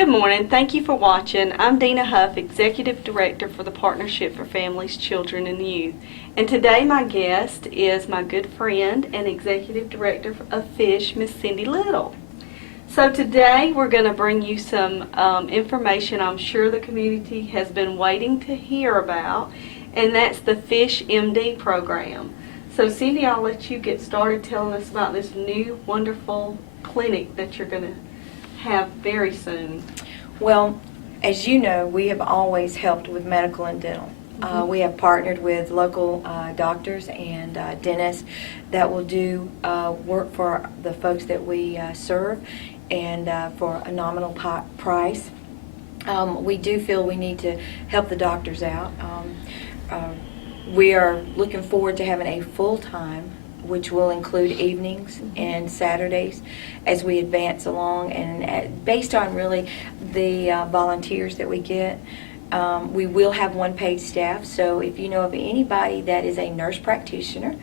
Good morning. Thank you for watching. I'm Dena Huff, Executive Director for the Partnership for Families, Children, and Youth. And today my guest is my good friend and Executive Director of FISH, Miss Cindy Little. So today we're going to bring you some information I'm sure the community has been waiting to hear about, and that's the FISH MD program. So Cindy, I'll let you get started telling us about this new wonderful clinic that you're going to have very soon. Well, as you know, we have always helped with medical and dental. We have partnered with local doctors and dentists that will do work for the folks that we serve, and for a nominal price. We do feel we need to help the doctors out. We are looking forward to having a full-time, which will include evenings and Saturdays as we advance along, and based on really the volunteers that we get. We will have one paid staff, so if you know of anybody that is a nurse practitioner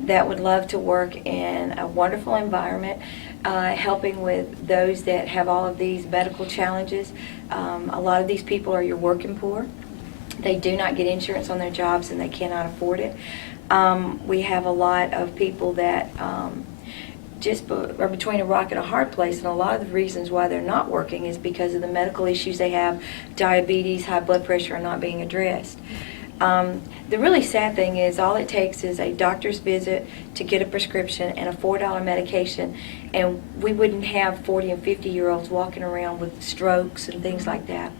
that would love to work in a wonderful environment, helping with those that have all of these medical challenges. A lot of these people are your working poor. They do not get insurance on their jobs and they cannot afford it. We have a lot of people that just are between a rock and a hard place, and a lot of the reasons why they're not working is because of the medical issues they have. Diabetes, high blood pressure are not being addressed. The really sad thing is all it takes is a doctor's visit to get a prescription and a $4 medication, and we wouldn't have 40 and 50-year-olds walking around with strokes and things like that.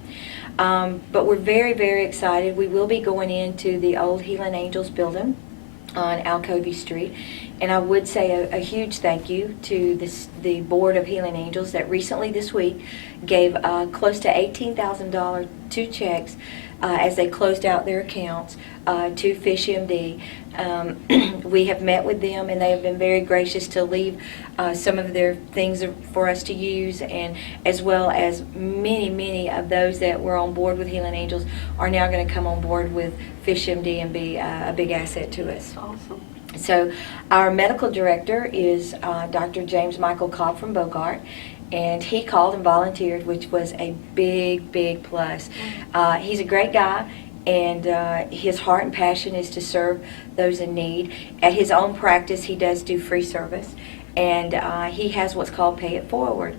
But we're very, very excited. We will be going into the old Healing Angels building on Alcovey Street, and I would say a huge thank you to the Board of Healing Angels that recently this week gave close to $18,000 two checks as they closed out their accounts to FISH MD. We have met with them, and they have been very gracious to leave some of their things for us to use, and as well as many of those that were on board with Healing Angels are now going to come on board with FISH MD and be a big asset to us. Awesome. So our medical director is Dr. James Michael Cobb from Bogart, and he called and volunteered, which was a big plus. He's a great guy, and his heart and passion is to serve those in need. At his own practice, he does do free service, and he has what's called Pay It Forward.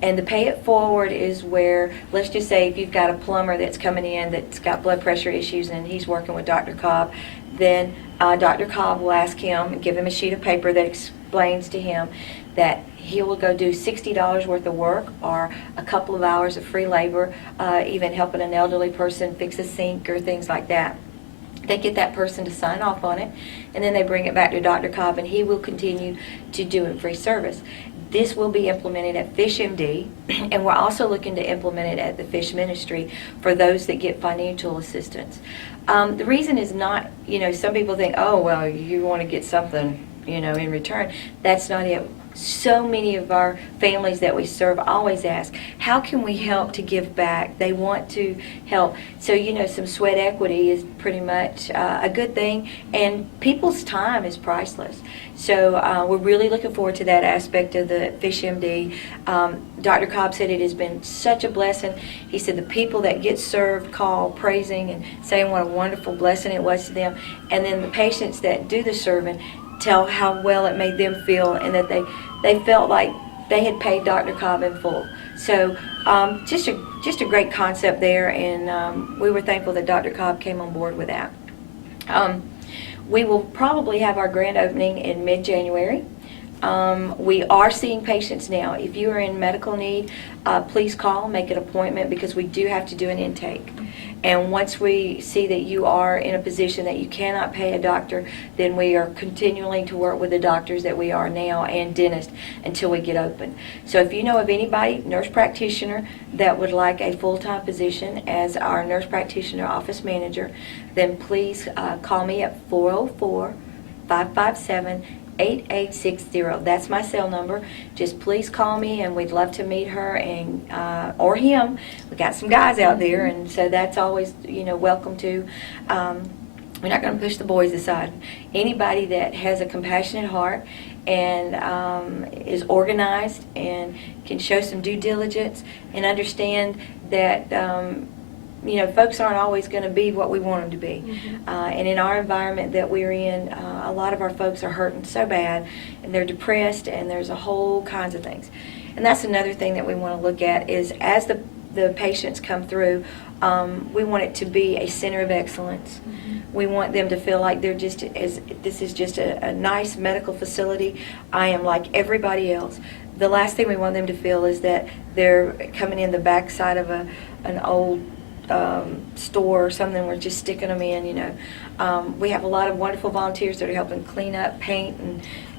And the Pay It Forward is where, let's just say if you've got a plumber that's coming in that's got blood pressure issues and he's working with Dr. Cobb, then Dr. Cobb will ask him and give him a sheet of paper that explains to him that he will go do $60 worth of work or a couple of hours of free labor, even helping an elderly person fix a sink or things like that. They get that person to sign off on it, and then they bring it back to Dr. Cobb, and he will continue to do it free service. This will be implemented at FISH MD, and we're also looking to implement it at the FISH Ministry for those that get financial assistance. The reason is not, some people think, oh, well, you want to get something, in return. That's not it. So many of our families that we serve always ask, how can we help to give back? They want to help. So, some sweat equity is pretty much a good thing, and people's time is priceless. So we're really looking forward to that aspect of the FISH MD. Dr. Cobb said it has been such a blessing. He said the people that get served call praising and saying what a wonderful blessing it was to them, and then the patients that do the serving tell how well it made them feel, and that they felt like they had paid Dr. Cobb in full. So just a great concept there, and we were thankful that Dr. Cobb came on board with that. We will probably have our grand opening in mid-January. We are seeing patients now. If you are in medical need, please call, make an appointment, because we do have to do an intake. And once we see that you are in a position that you cannot pay a doctor, then we are continuing to work with the doctors that we are now and dentists until we get open. So if you know of anybody, nurse practitioner, that would like a full-time position as our nurse practitioner office manager, then please call me at 404-557-8860. That's my cell number. Just please call me, and we'd love to meet her and or him. We got some guys out there, and so that's always welcome to. We're not going to push the boys aside. Anybody that has a compassionate heart and is organized and can show some due diligence and understand that folks aren't always going to be what we want them to be. Mm-hmm. And in our environment that we're in, a lot of our folks are hurting so bad, and they're depressed, and there's a whole kinds of things. And that's another thing that we want to look at is as the patients come through, we want it to be a center of excellence. Mm-hmm. We want them to feel like they're just, this is just a nice medical facility. I am like everybody else. The last thing we want them to feel is that they're coming in the backside of an old store or something. We're just sticking them in, We have a lot of wonderful volunteers that are helping clean up, paint,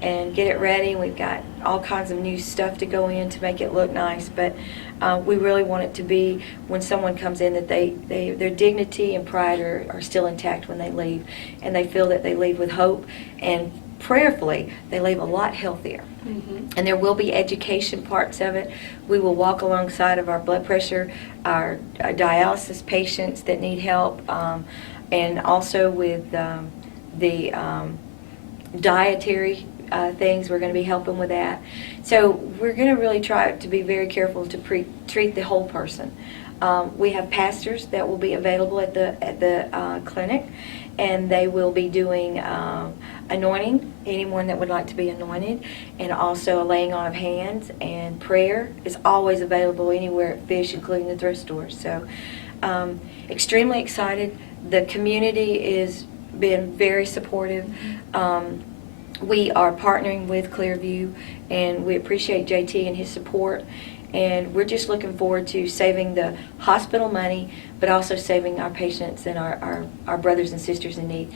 and get it ready. We've got all kinds of new stuff to go in to make it look nice. But we really want it to be, when someone comes in, that their dignity and pride are still intact when they leave. And they feel that they leave with hope, and prayerfully, they leave a lot healthier. Mm-hmm. And there will be education parts of it. We will walk alongside of our blood pressure, our dialysis patients that need help, and also with the dietary things. We're going to be helping with that. So we're going to really try to be very careful to treat the whole person. We have pastors that will be available at the clinic, and they will be doing anointing, anyone that would like to be anointed, and also a laying on of hands, and prayer is always available anywhere at Fish, including the thrift stores. So extremely excited. The community is been very supportive. We are partnering with Clearview, and we appreciate JT and his support. And we're just looking forward to saving the hospital money, but also saving our patients and our brothers and sisters in need,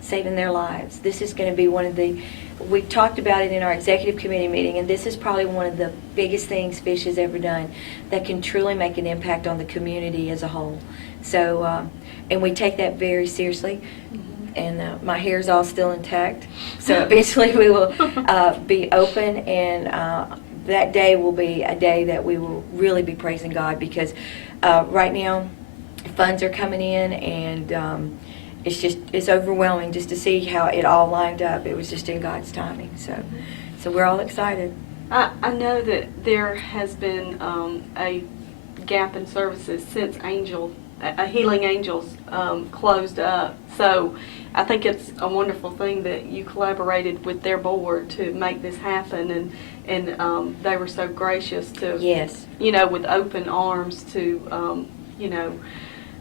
saving their lives. This is going to be one of the, we've talked about it in our executive committee meeting, and this is probably one of the biggest things Fish has ever done that can truly make an impact on the community as a whole. So, and we take that very seriously. And my hair's all still intact. So eventually we will be open, and that day will be a day that we will really be praising God, because right now funds are coming in, and it's overwhelming just to see how it all lined up. It was just in God's timing. So we're all excited. I know that there has been a gap in services since Healing Angels closed up. So I think it's a wonderful thing that you collaborated with their board to make this happen, and they were so gracious to, yes, with open arms to,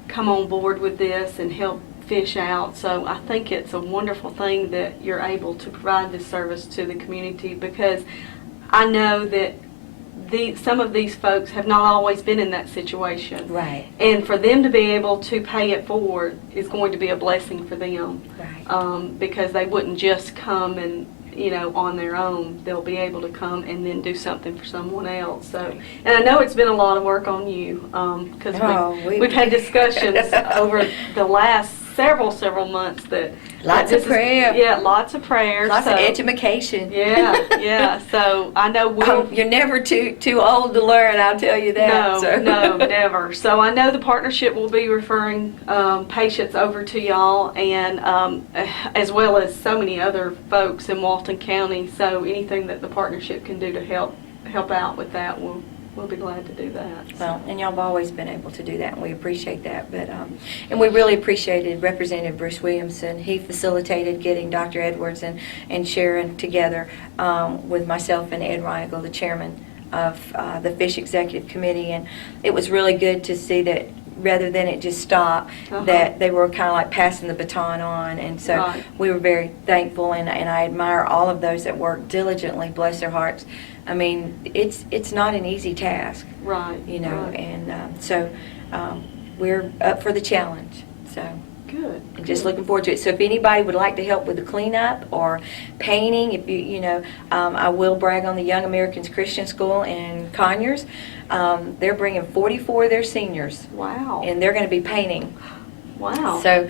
come on board with this and help Fish out. So I think it's a wonderful thing that you're able to provide this service to the community, because I know that some of these folks have not always been in that situation. right, And for them to be able to pay it forward is going to be a blessing for them. right. Because they wouldn't just come and, on their own. They'll be able to come and then do something for someone else. So, and I know it's been a lot of work on you, because we've had discussions over the last several months that Lots of prayer. Yeah, lots of prayers. Lots of education. Yeah. So I know you're never too old to learn, I'll tell you that. No, never. So I know the partnership will be referring patients over to y'all, and as well as so many other folks in Walton County. So anything that the partnership can do to help out with that, we'll be glad to do that. Well, and y'all have always been able to do that, and we appreciate that. But and we really appreciated Representative Bruce Williamson. He facilitated getting Dr. Edwards and Sharon together with myself and Ed Reinigal, the chairman of the Fish Executive Committee, and it was really good to see that rather than it just stop, that they were kind of like passing the baton on. And so we were very thankful, and I admire all of those that work diligently, bless their hearts. I mean, it's not an easy task, right? And so we're up for the challenge. So good. And just looking forward to it. So if anybody would like to help with the cleanup or painting, if I will brag on the Young Americans Christian School in Conyers. They're bringing 44 of their seniors. Wow. And they're going to be painting. Wow. So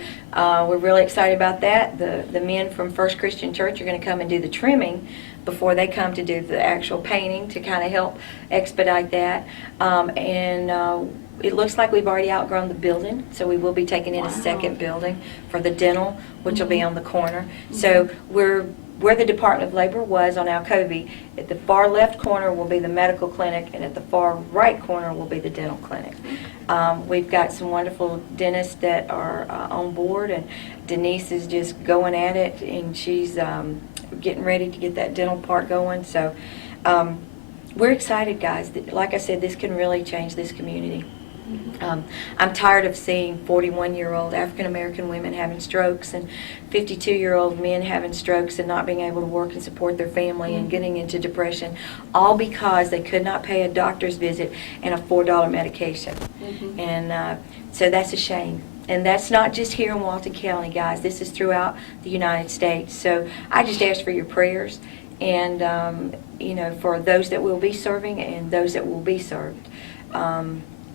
we're really excited about that. The men from First Christian Church are going to come and do the trimming, before they come to do the actual painting to kind of help expedite that. It looks like we've already outgrown the building, so we will be taking in a second building for the dental, which will be on the corner. So we're where the Department of Labor was on Alcovey. At the far left corner will be the medical clinic, and at the far right corner will be the dental clinic. We've got some wonderful dentists that are on board, and Denise is just going at it, and she's getting ready to get that dental part going. So we're excited, guys. Like I said, this can really change this community. I'm tired of seeing 41-year-old African-American women having strokes and 52-year-old men having strokes and not being able to work and support their family and getting into depression, all because they could not pay a doctor's visit and a $4 medication. And so that's a shame. And that's not just here in Walton County, guys. This is throughout the United States. So I just ask for your prayers, and you know, for those that will be serving and those that will be served.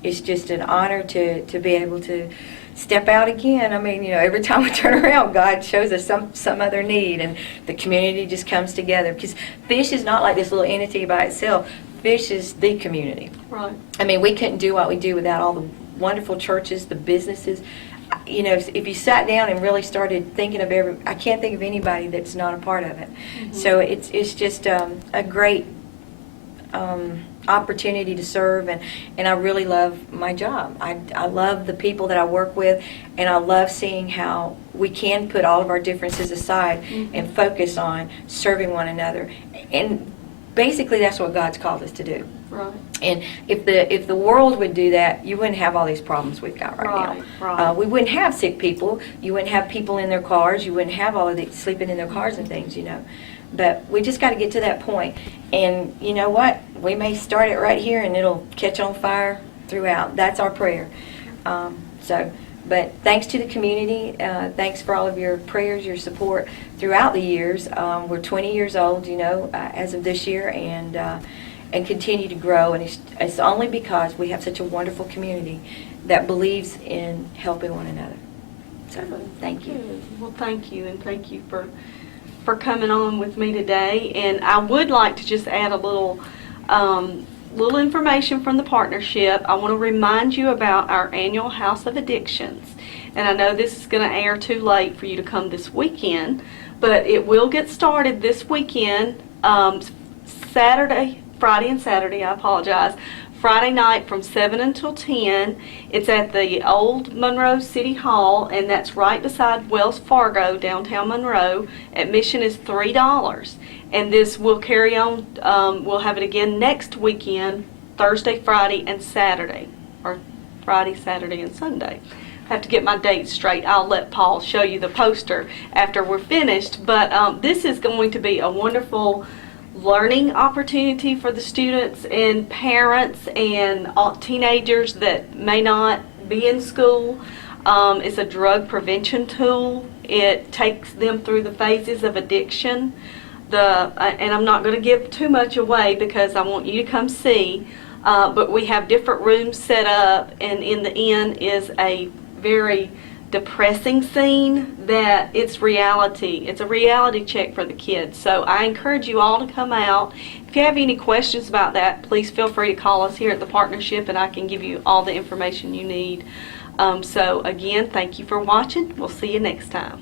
It's just an honor to be able to step out again. I mean, you know, every time we turn around, God shows us some other need, and the community just comes together. Because Fish is not like this little entity by itself. Fish is the community. Right. I mean, we couldn't do what we do without all the wonderful churches, the businesses. You know, if you sat down and really started thinking of I can't think of anybody that's not a part of it. So it's just a great opportunity to serve, and I really love my job. I love the people that I work with, and I love seeing how we can put all of our differences aside and focus on serving one another. And basically that's what God's called us to do. Right. And if the world would do that, you wouldn't have all these problems we've got right now. Right. We wouldn't have sick people. You wouldn't have people in their cars. You wouldn't have all of the sleeping in their cars and things, you know. But we just got to get to that point. And you know what? We may start it right here, and it'll catch on fire throughout. That's our prayer. But thanks to the community. Thanks for all of your prayers, your support throughout the years. We're 20 years old, you know, as of this year, and continue to grow. And it's only because we have such a wonderful community that believes in helping one another. So thank you. Good. Well, thank you, and thank you for coming on with me today. And I would like to just add a little information from the partnership. I want to remind you about our annual House of Addictions. And I know this is going to air too late for you to come this weekend, but it will get started this weekend, Friday and Saturday, I apologize. Friday night from 7 until 10. It's at the old Monroe City Hall, and that's right beside Wells Fargo, downtown Monroe. Admission is $3. And this will carry on. We'll have it again next weekend, Thursday, Friday, and Saturday. Or Friday, Saturday, and Sunday. I have to get my dates straight. I'll let Paul show you the poster after we're finished. But this is going to be a wonderful learning opportunity for the students and parents and teenagers that may not be in school. It's a drug prevention tool. It takes them through the phases of addiction. And I'm not going to give too much away because I want you to come see. But we have different rooms set up, and in the end is a very depressing scene that it's reality. It's a reality check for the kids. So I encourage you all to come out. If you have any questions about that, please feel free to call us here at the partnership, and I can give you all the information you need. So again, thank you for watching. We'll see you next time.